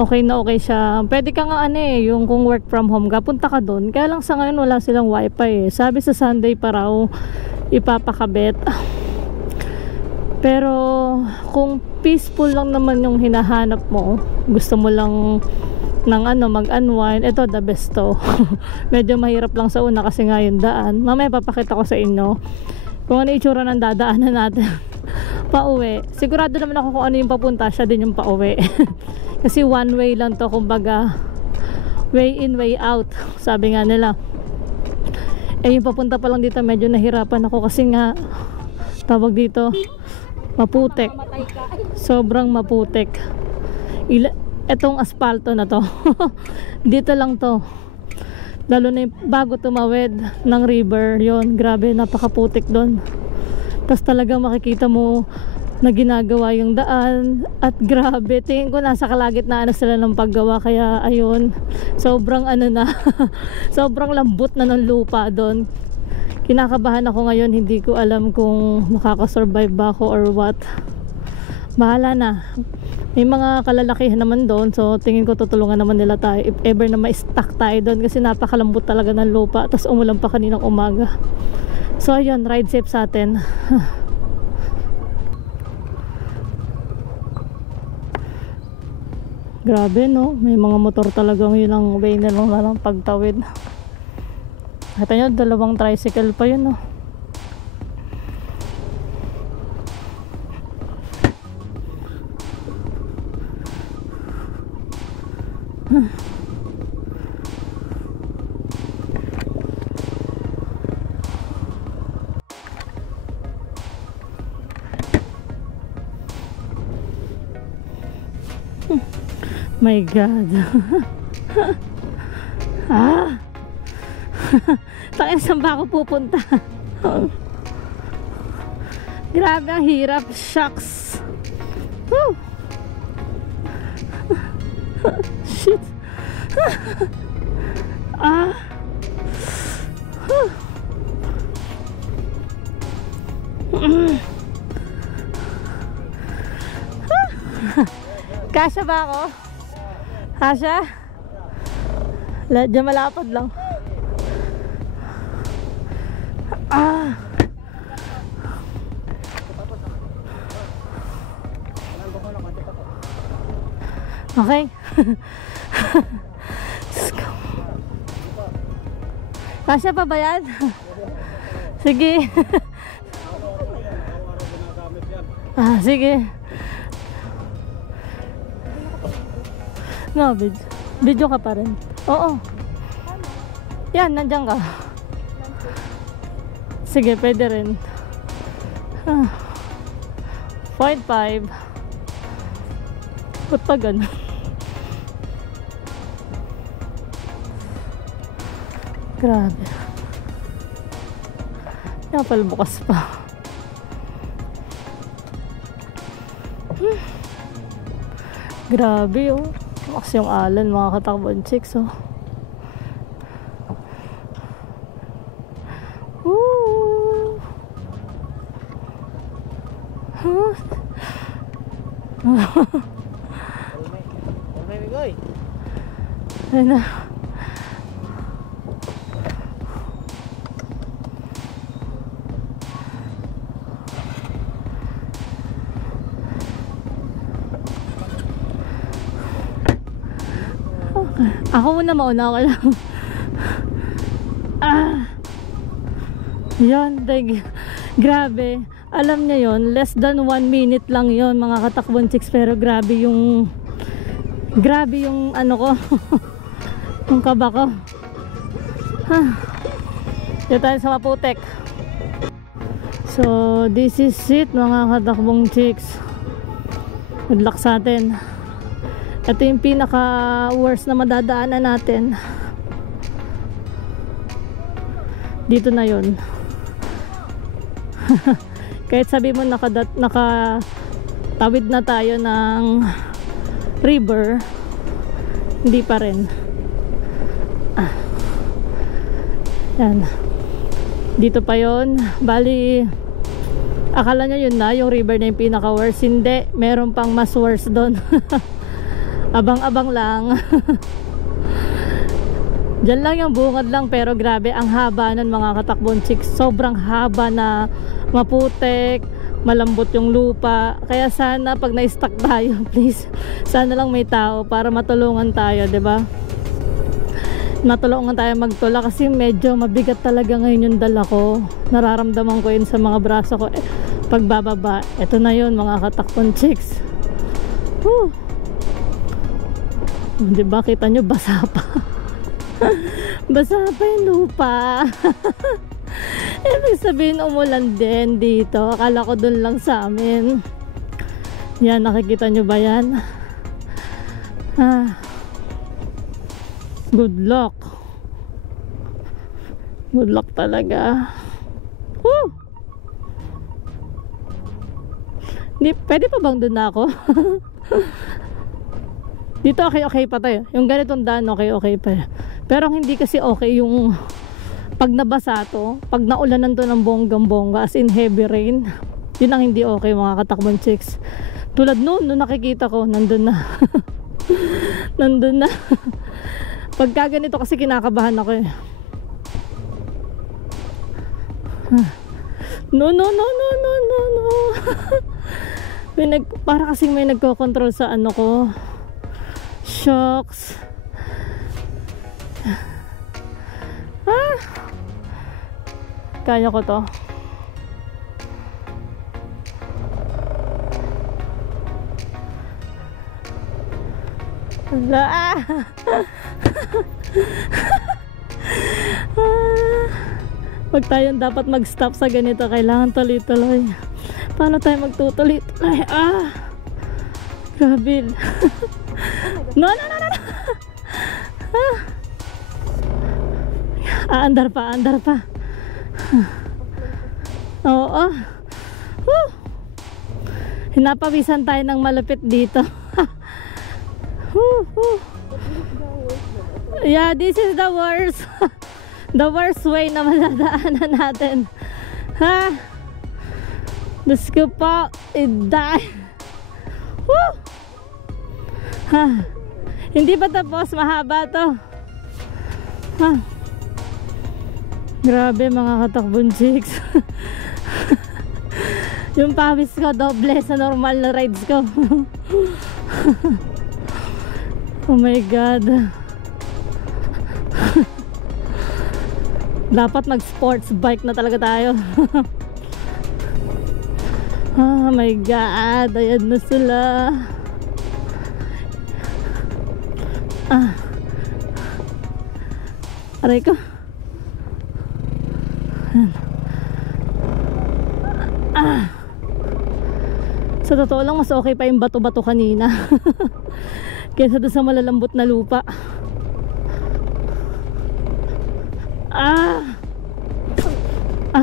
Okay na okay siya. Pwede ka nga yung kung work from home ka, punta ka doon. Kaya lang sa ngayon wala silang wifi eh. Sabi sa Sunday pa raw ipapakabit. Pero kung peaceful lang naman yung hinahanap mo, gusto mo lang ng mag-unwind, ito the best to. Medyo mahirap lang sa una kasi nga yung daan. Mamaya papakita ko sa inyo kung ano itsura ng dadaanan natin pauwi. Sigurado naman ako kung ano yung papunta, siya din yung pauwi. Kasi one way lang to, kumbaga way in, way out, sabi nga nila. Yung papunta pa lang dito medyo nahirapan ako kasi nga tawag dito maputik, sobrang maputik. Etong aspalto na to dito lang to, lalo na bago tumawid ng river, yon grabe napakaputik doon. Tas talaga makikita mo na ginagawa yung daan at grabe, tingin ko nasa kalagitnaan na sila ng paggawa, kaya ayun, sobrang sobrang lambot na ng lupa doon. Kinakabahan ako ngayon, hindi ko alam kung makakasurvive ba ako or what. Bahala na. May mga kalalakihan naman doon, so tingin ko tutulungan naman nila tayo if ever na ma-stuck tayo doon kasi napakalambot talaga ng lupa, tapos umulan pa kaninang umaga. So ayun, ride safe sa atin. Grabe no, may mga motor talagang yun ang way na lang pagtawid. Kita nyo, 2 tricycle pa yun no. My God. Takin, saan ba ako pupunta? Grabe ang hirap. Shucks. Shit. Ah. Huh. Kasya ba ako? Kasya? Diyan malapad lang. Ah. Okay. Kasya pa ba yan? Sige. Ah, sige. No, video ka pa rin. Oo. Yan, nandiyan ka. Sige, pwede rin. 0.5. Ba't pa ganun? Grabe. Yan pala bukas pa. Grabe oh. Kasi yung alan mga katakbon chicks oh. Woo! Huh? Ayun na. Ako muna, mauna ka lang. Ah. Yan, grabe. Alam niya yon, less than 1 minute lang yon mga katakbon chicks, pero grabe yung ano ko. Yung kaba ko. Dito tayo sa Maputek. So, this is it mga katakbong chicks. Good luck sa atin. Ito yung pinaka worst na madadaanan natin. Dito na yon. Kahit sabi mo nakatawid na tayo ng river, hindi pa rin. Yan. Dito pa yon. Bali, akala nyo yun na, yung river na yung pinaka worst. Hindi, meron pang mas worst doon. Abang-abang lang. Diyan lang yung bungad lang, pero grabe ang haba ng mga katakbon chicks. Sobrang haba na Maputek, malambot yung lupa. Kaya sana pag na-stuck tayo, please, sana lang may tao para matulungan tayo, 'di ba? Matulungan tayo magtula kasi medyo mabigat talaga ngayon yung dala ko. Nararamdaman ko yun sa mga braso ko pagbababa. Ito na yun mga katakbon chicks. Whew. Diba, kita nyo, basa pa. Basa pa yung lupa. Ibig sabihin umulan din dito. Akala ko dun lang sa amin. Yan, nakikita nyo ba yan? Good luck. Good luck talaga. Woo! Pwede pa bang dun na ako? Dito okay pa tayo. Yung ganitong daan okay pa. Pero hindi kasi okay yung pag nabasa to, pag naulanan to ng bonggang-bongga, as in heavy rain, yun ang hindi okay mga katakbon chicks. Tulad noon nakikita ko, nandun na. Nandun na. Pagka ganito kasi kinakabahan ako eh. No. Para kasing may nagko-control sa ano ko. Shocks. Kaya ko to. Pag tayo dapat mag-stop sa ganito, kailangan tuloy-tuloy. Paano tayo magtutuloy-tuloy? Grabe. No. Andar pa. Oo. Hinapawisan tayo ng malupit dito. Yeah, this is the worst. The worst way na madadaanan natin. Ha? Diyos ko po, i-die. Woo! Ha? Hindi pa tapos, mahaba to. Ha? Grabe mga katakbon chicks. Yung pawis ko doble sa normal na rides ko. Oh my god. Dapat mag sports bike na talaga tayo. Oh my god, ayan na sila. Aray ko. Sa totoo lang, mas okay pa yung bato-bato kanina kaysa doon sa malalambot na lupa.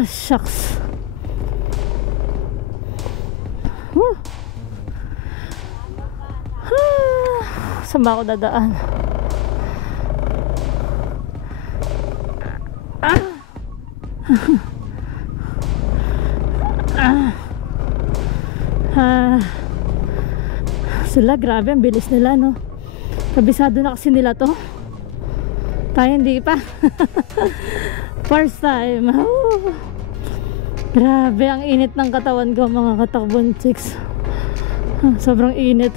Shucks. Saan ba ako dadaan? Sila, grabe, ang bilis nila, no? Kabisado na kasi nila to. Tayo hindi pa. First time. Grabe, ang init ng katawan ko, mga katakbon chicks. Sobrang init.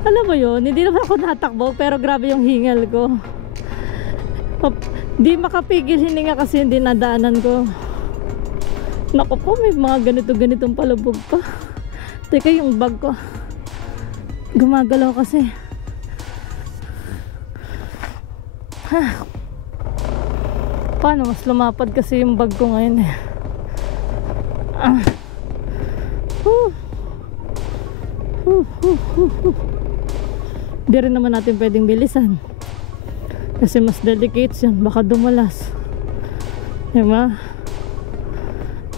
Alam mo yun, hindi naman ako natakbo, pero grabe yung hingal ko. Di makapigil hininga kasi hindi nadaanan ko. Naku po, may mga ganitong palubog pa. Teka, yung bag ko gumagalaw kasi. Paano mas lumapad kasi yung bag ko ngayon eh. Di rin naman natin pwedeng bilisan kasi mas delicate yan, baka dumalas, diba?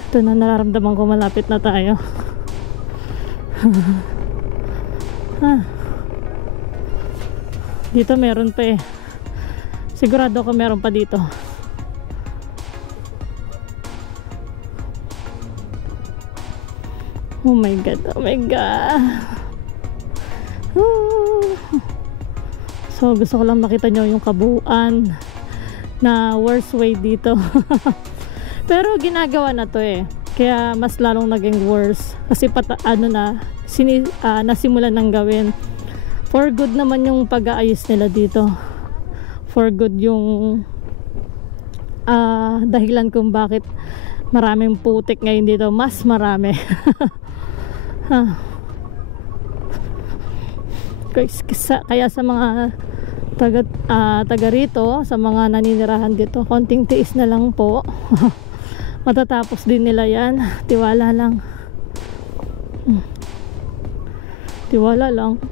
Ito na, nararamdaman ko malapit na tayo. Dito meron pa eh, sigurado ko meron pa dito. Oh my god, oh my god. So gusto ko lang makita nyo yung kabuuan na worst way dito. Pero ginagawa na to eh, kaya mas lalong naging worse kasi nasimulan ng gawin. For good naman yung pag-aayos nila dito. For good yung dahilan kung bakit maraming putik ngayon dito, mas marami. Kaya sa mga taga rito, sa mga naninirahan dito, konting tiis na lang po. Matatapos din nila yan, tiwala lang. Tiwala lang.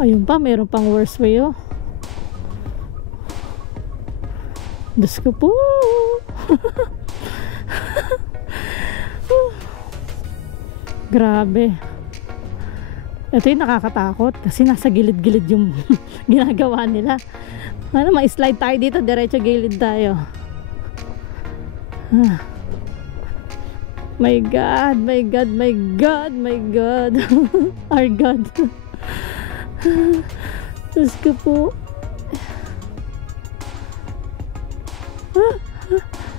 Ayun pa, mayroon pang worst way oh. Diyos ko po. Grabe. Ito yung nakakatakot kasi nasa gilid-gilid yung ginagawa nila. Ano, ma-slide tayo dito, diretso gilid tayo. My God, my God, my God, my God. Our God. Diyos ko po.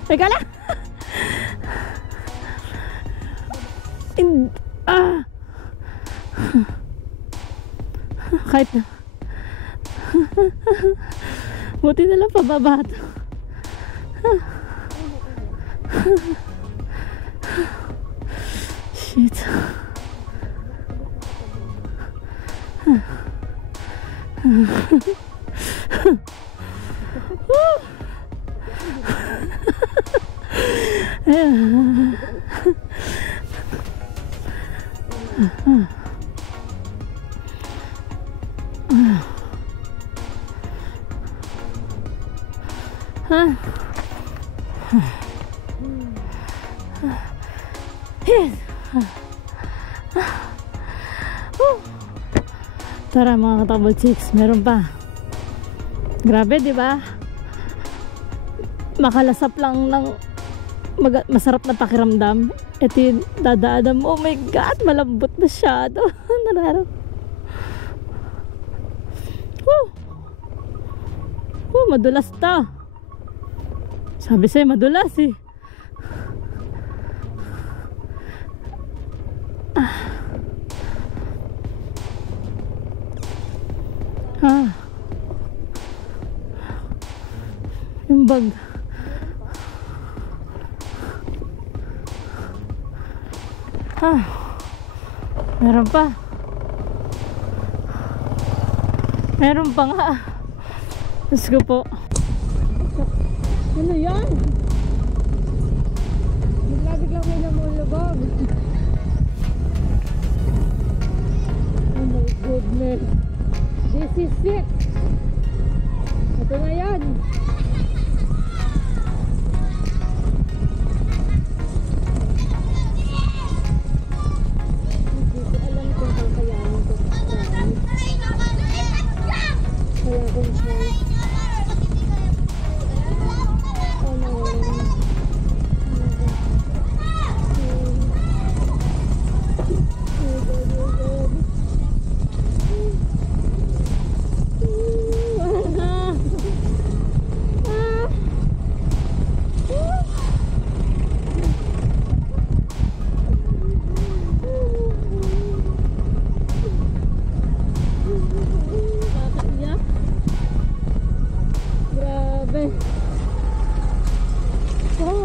Teka lang. Kahit na. Buti na lang pababa ito. Shit. Tara mga katabol chicks, meron pa. Grabe, di ba? Makalasap lang ng masarap na pakiramdam. Ito yung dadaanan mo. Oh my God, malambot masyado. Nararap. Madulas to. Sabi sa'yo, madulas eh. Yung bag. Meron pa. Meron pa nga. Let's go po. Ano yan? Bigla-bigla may namulubog. Oh my goodness. This is it. Ito na yan.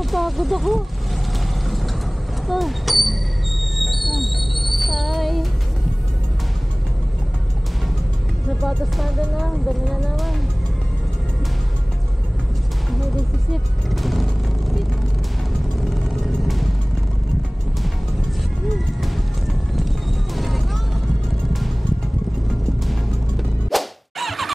Pagod ako. Hi. Sapatos na doon na. Dami na naman.